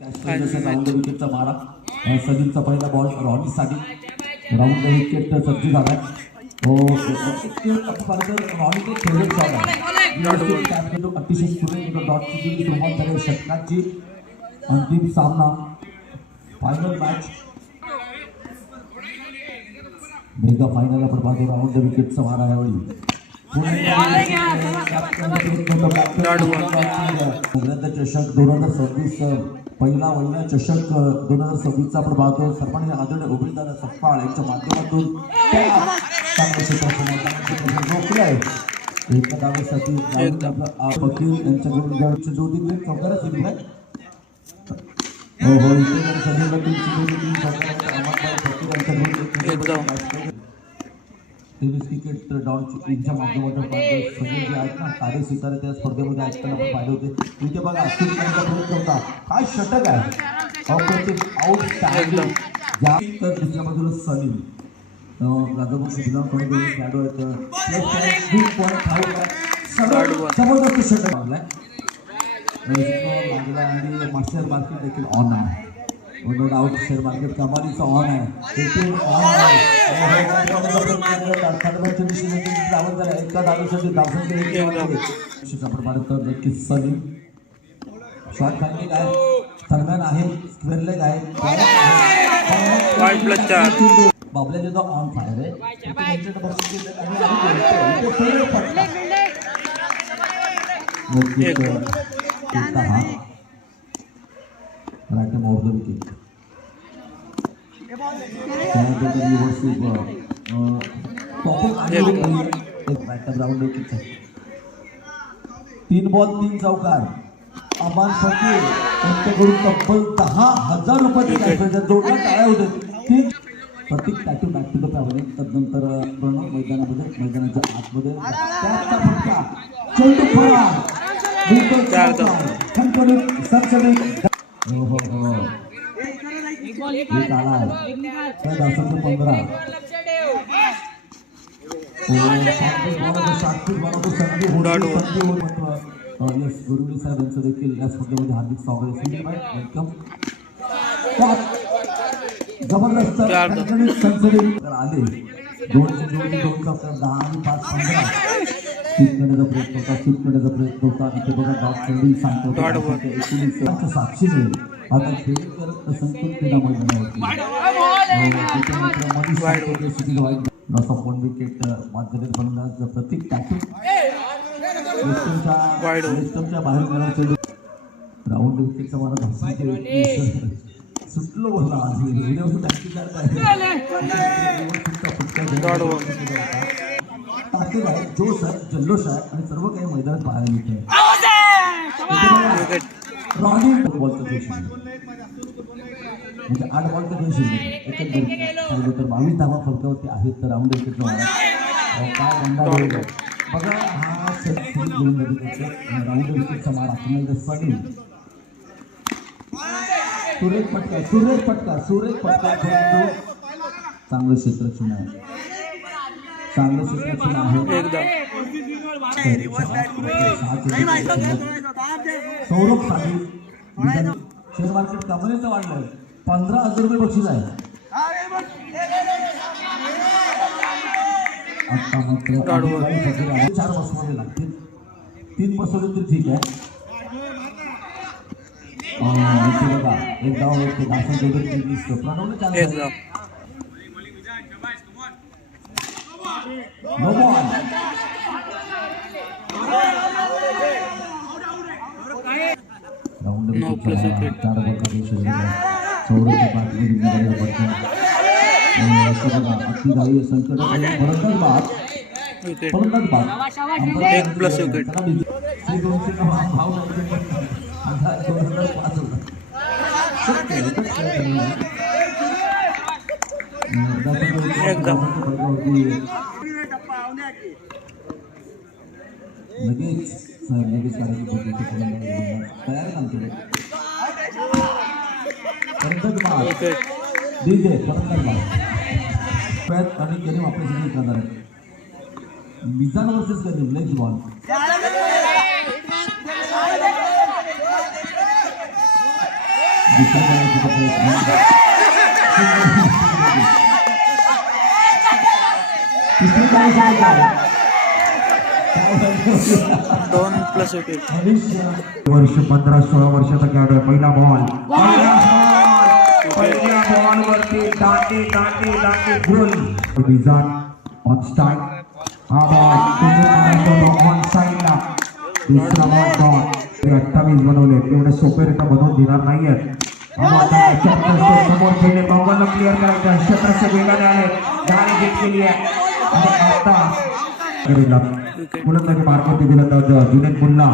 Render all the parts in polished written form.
विकेटचा मारा सलीमचा पहिला ball रॉनीसाठी round wicket Sergey झाला अतिशय सुरेख षटकांची अंतिम सामना फायनल मॅच मेगा फायनल आपण पाहतो राऊंड विकेटचा मारा यावेळी चषक 2026 पहिला वैना चषक 2026 आपण पाहतो सर्वांनी आदरणीय उमेदवार सपकाळ यांच्या माध्यमातून रोखलाय एका डावासाठी वकील यांच्याकडून जोडी चौकारा सुरू आहे तेवीस क्रिकेट डाऊन टीमच्या माध्यमातून सगळे जे आहेत ना कार्य सितारे त्या स्पर्धेमध्ये असताना आपण पाहिले होते इथे बघा प्रयत्न होता काय षटक आहे आउटस्टँडिंग तर दुसऱ्या बाजूला सलीम राजापूर बिलॉंग करून खेळाडू आहेत जबरदस्त षटक लागलाय लागला आणि मास्टर मार्केट देखील ऑन आहे नो डाऊट शेअर मार्केट कमालीचं ऑन आहे एका डावीसाठी नक्कीच सलीम शॉर्ट खाली आहे दरम्यान आहे स्क्वेअर लेग आहे बाबल्या जेव्हा ऑन फायर आहे right of the wicket ground wicket 3 ball 3 चौकार अमान फकीर यांच्याकडून तब्बल 10,000 रुपये जोडल्या टाळ्या होते प्रत्येक टॅटू बॅक टू द पॅव्हलियन तदनंतर प्रणव मैदानामध्ये मैदानाच्या आतमध्ये त्याचा फटका चेंडू गुरुजी साहेब यांचं देखील या स्पर्धेमध्ये हार्दिक स्वागत वेलकम जबरदस्त आले 2 10 आणि 5 15 करण्याचा प्रयत्न होता शूट करण्याचा प्रयत्न होता इथे बघा डॉग फिल्डिंग सांगतो साक्षीने आता खेळकर संकुल क्रीडा मैदानावरती विकेट माध्यमिक फलंदाज प्रतीक टाकून वेस्टमच्या बाहेर गेला राऊंड विकेटचा मला सुटलो बोलला आहे जोश आहे जल्लोष आहे आणि सर्व काही मैदानात पाहायला मिळते रॉनी बॉलचं खेळ म्हणजे 8 बॉलचं खेळ एकंदरीत तर 22 धावा फलकावरती आहेत तर राऊंड विकेटचा मारा काय बंदा बघा हा राऊंड विकेटचा मारा पुन्हा सलीम सुरेख फटका चांगलं क्षेत्रक्षण आहे चांगलं क्षेत्रक्षण आहे सौरभ साधी शेअर मार्केट कमालीचं वाढलंय 15,000 रुपये बक्षीस आहे आता मात्र 4 बसवावे लागतील 3 बसवले तरी ठीक आहे बघा एक डाव एक दाखल दिसतो प्रणवने चालू no ball round no plus wicket 4 ball का खेळ सौरभची बातमी दिली पडते अगदी काही संकट फलंदाज बाद 1 प्लस विकेट भाव 2005 लगेच तयार आणि करीम आपल्यासाठी करणार आहे मिजान वर्सेस करीम लेग बॉल दुसऱ्या करायचा प्रयत्न तिसरी करायची 2+ विकेट. वर्ष 15-16 वर्षाचा खेळाडू आहे. पहिला बॉल पहिल्या बॉल वरती दांडी गोल विजान ऑन स्ट्राइक. हा बॉल ऑन साइडला दुसरा बॉल डॉट 28 बनवले. एवढे सोपेरित्या बनवून देणार नाहीयेत. समोर खेळले बॉलला क्लिअर करायचं. क्षेत्राच्या वेगाने आले गाडी गेट केली आहे आणि आता फलंदाजी मार्गवरती दिलं जुनेद मुल्ला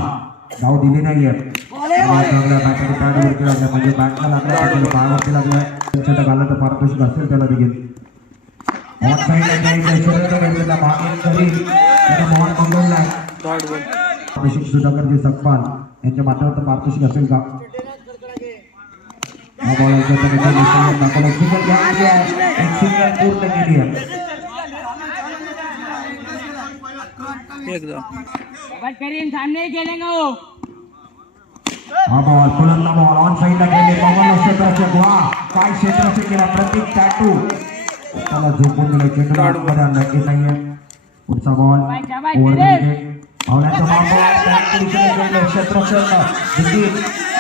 धाव दिली नाहीये. म्हणजे बॅटला लागला पायावरती लागला षटक आलं तर पारितोषिक असेल त्याला देखील. ऑन साईडला मागे तरी त्याला बॉल मंगवलाय. अभिषेक सुधाकरजी सकपाल यांच्या माध्यमातून पारितोषिक असेल का? हा बॉल सिंगल पूर्ण केली आहे. हा बॉल फुलंदा बॉल ऑन साइडला गेले. पवन क्षेत्राचे गोळा काय क्षेत्राचे केला प्रतीक टॅटू त्याला झोपून दिलं. चेंडू आतमध्ये आणला की नाहीये. पुढचा बॉल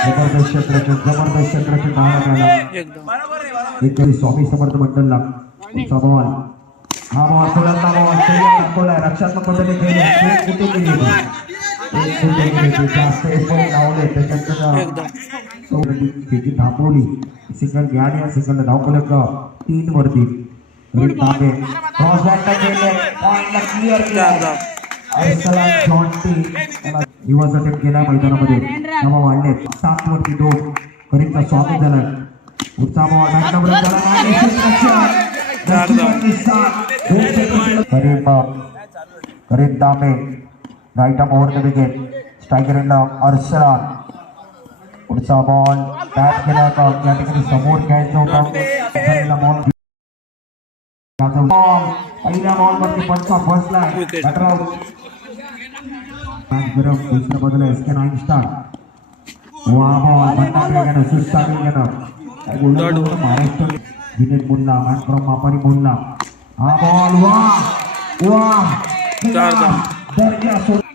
जबरदस्त क्षेत्राचे स्वामी समर्थ मंडलला. पुढचा बॉल हा बॉल फुलंदा बॉल दाखवलाय. रक्षात्मक पद्धतीने खेळले कुठे गेली जास्त एफर्ट लावले त्याच्यात थांबवली. सिंगल घ्या सिंगल धावफलक 3 वरती दिवस अटेम्प्ट केला मैदानामध्ये धावा वाढले 7 वरती 2. करीमचा स्वागत झाला. पुढचा बॉल करीम दामे right arm over the wicket. Striker end Arsalan. पुढचा बॉल टॅप केला होता त्या ठिकाणी समोर खेळायचा होता. पहिला बॉल वरती पटका फसलाय. गरम दुसऱ्या बदल SK9 स्टार. वा बॉल म्हणतात सुस्तावी गेलं महाराष्ट्र जुनेद मुल्ला मॅन फ्रॉम मापारी मुल्ला. हा बॉल वा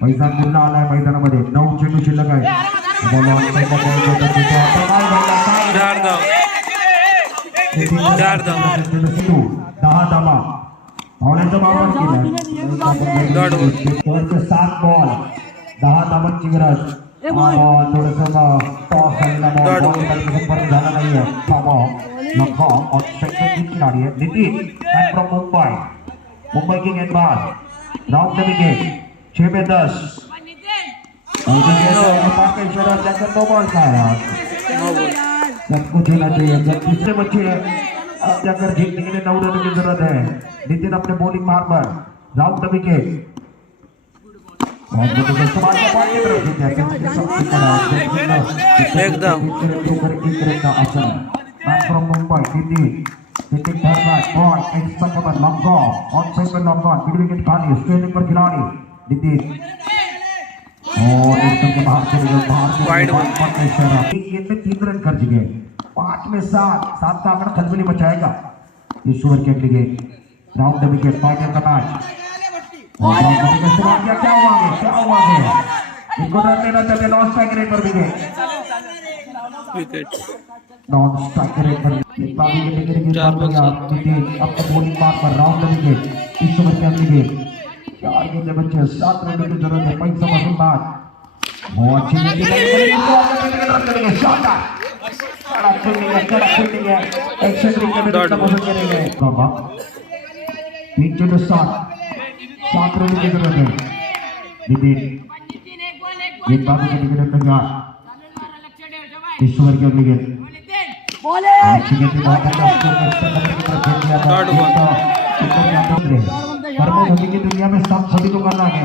पैसा मुल्ला आलाय मैदानामध्ये. 9 चेंडू शिल्लक आहे. 10 धावा धावण्याचा वापर केला. 7 बॉल 10 धावांची गरज. थोडस टॉस संपर्क झाला नाहीये. खिलाडी आहे Nitin from Mumbai king end bar. Round the wicket 6 में 10. सब कुछ होना चाहिए. जब तीसरे बच्चे अब जाकर जीतने के लिए 9 रनों की जरूरत है. नितिन अपने बॉलिंग मार पर round the wicket. From Mumbai Nitin ball extra cover long off on side में लॉन्ग ऑन मिड विकेट खाली स्ट्रेटिंग पर खिलाड़ी नितिन और एकदम के बाहर चले गए. बाहर गेंद में 3 रन कर चुके. 5 में 7 का आंकड़ा खलबली बचाएगा इस ओवर के लिए. राउंड द विकेट फाइनल का मैच. क्या हुआ इनको रन लेना चाहते. लॉस स्ट्राइक रेट पर विकेट नॉन स्ट्राइक रेट पर अपने बॉलिंग मार पर राउंड विकेट. इस ओवर के लिए 4 गेंदें बचे 7 रन की जरूरत है. 5 समझ बात बहुत अच्छी करेंगे. 3 चेंडू 7 रन की जरूरत है. नितिन एक बात के लिए तैयार. इस ओवर के लिए की दुनिया में सब सभी को करना है.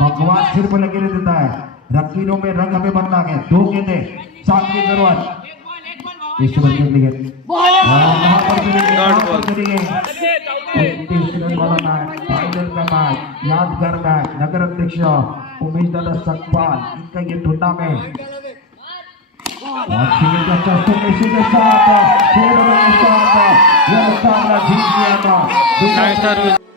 भगवान सिर पर लगे देता है. रकीलों में रंग हमें बनना है. 2 गेंदें 7 की जरूरत. इस ओवर के लिए फाइनल का मैच यादगार मैच. नगर अध्यक्ष उमेश दादा सकपाल इनका ये टूर्नामेंट नाईन स्टार